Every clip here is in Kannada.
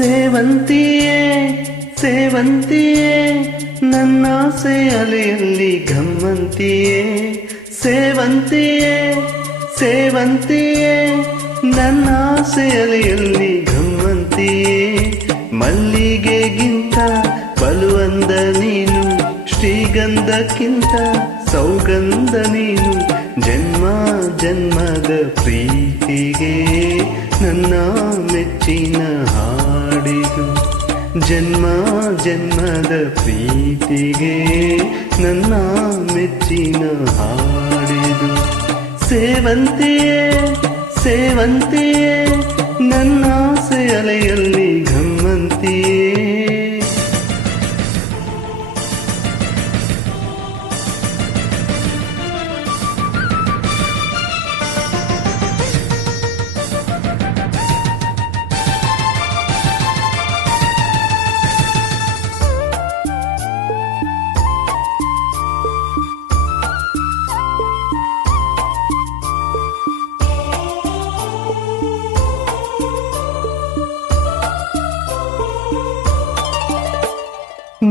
ಸೇವಂತಿಯೇ ಸೇವಂತಿಯೇ ನನ್ನಾಸೆ ಅಲೆಯಲ್ಲಿ ಗಮ್ಮಂತಿಯೇ ಸೇವಂತಿಯೇ ಸೇವಂತಿಯೇ ನನ್ನಾಸೆ ಅಲೆಯಲ್ಲಿ ಗಮ್ಮಂತಿಯೇ ಮಲ್ಲಿಗೆಗಿಂತ ಬಲುವಂದ ನೀನು ಶ್ರೀಗಂಧಕ್ಕಿಂತ ಸೌಗಂಧ ನೀನು ಜನ್ಮ ಜನ್ಮದ ಪ್ರೀತಿಗೆ ನನ್ನ ಮೆಚ್ಚಿನ ಹಾಡಿದು ಜನ್ಮ ಜನ್ಮದ ಪ್ರೀತಿಗೆ ನನ್ನ ಮೆಚ್ಚಿನ ಹಾಡಿದು ಸೇವಂತಿಯೇ ಸೇವಂತಿಯೇ ನನ್ನಾಸೆ ಅಲೆಯಲ್ಲಿ ಗಮ್ಮಂತಿಯೇ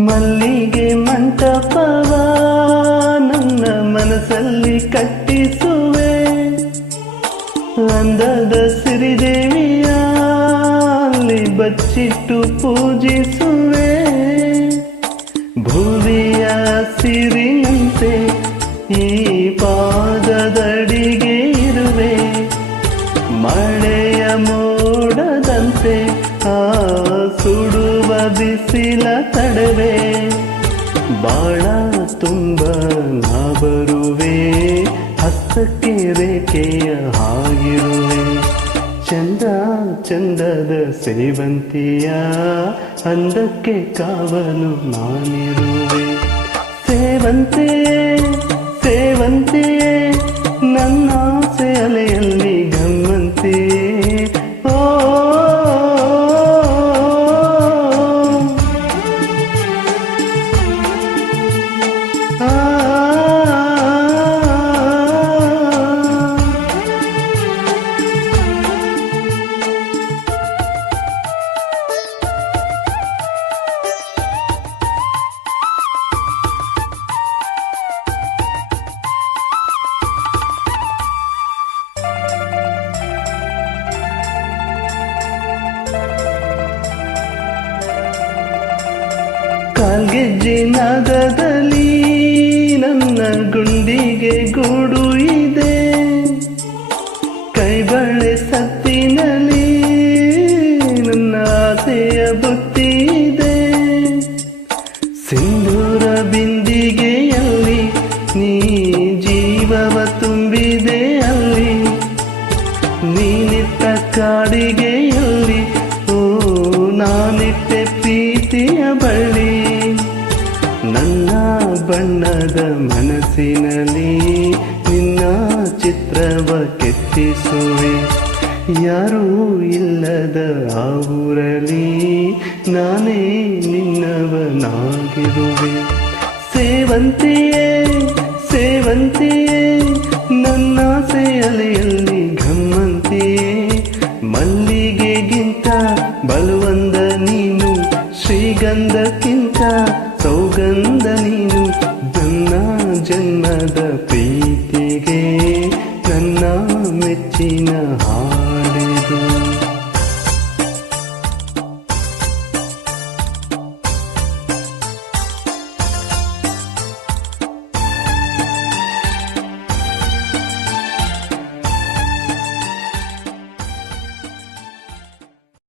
ಮಲ್ಲಿಗೆ ಮಂಟಪವ ನನ್ನ ಮನಸ್ಸಲ್ಲಿ ಕಟ್ಟಿಸುವೆ ಅಂದದ ಸಿರಿದೇವಿಯ ಅಲ್ಲಿ ಬಚ್ಚಿಟ್ಟು ಪೂಜಿಸುವೆ ಭುವಿಯ ಸಿರಿನಂತೆ ಈ ಪಾದದಡಿಗೆ ಇರುವೆ ಮಳೆಯ ಮೋಡದಂತೆ ಆ ಸುಡುವ ಬಿಸಿಲ ತಡವೆ ಬಾಳ ತುಂಬ ನಾ ಬರುವೆ ಹಸ್ತಕ್ಕೆ ರೇಖೆಯ ಹಾಗಿರುವೆ ಚಂದ ಚಂದದ ಸೇವಂತಿಯ ಅಂದಕ್ಕೆ ಕಾವಲು ನಾನಿರುವೆ ಸೇವಂತಿಯೇ ಸೇವಂತಿಯೇ ನನ್ನಾಸೆ ಅಲೆಯಲ್ಲಿ ಗಮ್ಮಂತಿಯೇ ಕಾಲ್ಗೆಜ್ಜಿನಾದದಲ್ಲಿ ನನ್ನ ಗುಂಡಿಗೆ ಗೂಡು ಇದೆ ಕೈಬಳೆ ಸತ್ತಿನಲ್ಲಿ ನನ್ನ ಆಸೆಯ ಬುತ್ತಿ ಇದೆ ಸಿಂಧೂರ ಬಿಂದಿಗೆಯಲ್ಲಿ ನೀ ಜೀವವ ತುಂಬಿದೆ ಅಲ್ಲಿ ನೀನಿಟ್ಟ ಕಾಡಿಗೆಯಲ್ಲಿ ಓ ನಾನಿಟ್ಟೆ ಪ್ರೀತಿಯ ಬಳ್ಳಿ ನನ್ನ ಬಣ್ಣದ ಮನಸ್ಸಿನಲ್ಲಿ ನಿನ್ನ ಚಿತ್ರವ ಕೆತ್ತಿಸುವೆ ಯಾರೂ ಇಲ್ಲದ ಆ ಊರಲ್ಲಿ ನಾನೇ ನಿನ್ನವನಾಗಿರುವೆ ಸೇವಂತಿಯೇ ಸೇವಂತಿಯೇ ನನ್ನಾಸೆ ಅಲೆಯಲ್ಲಿ ಗಮ್ಮಂತಿಯೇ ಮಲ್ಲಿಗೆಗಿಂತ ಬಲುವಂದ ನೀನು ಶ್ರೀಗಂಧಕ್ಕಿಂತ ಸೌಗಂಧ ನೀನು ನನ್ನ ಜನ್ಮದ ಪ್ರೀತಿಗೆ ನನ್ನ ಮೆಚ್ಚಿನ